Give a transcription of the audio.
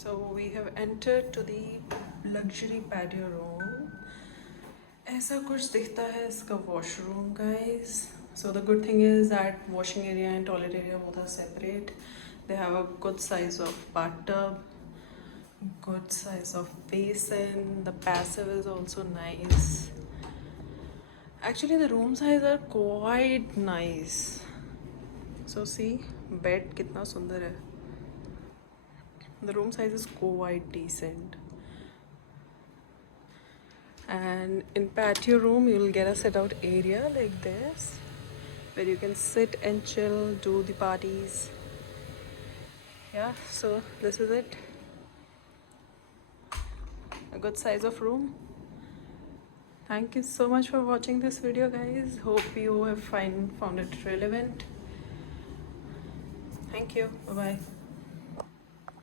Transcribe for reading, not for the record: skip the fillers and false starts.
So we have entered to the luxury patio room. ऐसा कुछ दिखता है इसका washroom, guys. So the good thing is that washing area and toilet area both are separate. They have a good size of bathtub, good size of basin. The passive is also nice. Actually, the room size are quite nice. So see, bed कितना सुंदर है. The room size is quite decent. And in patio room, you'll get a sit out area like this, where you can sit and chill, do the parties. Yeah, so this is it. A good size of room. Thank you so much for watching this video, guys. Hope you have found it relevant. Thank you. Bye bye.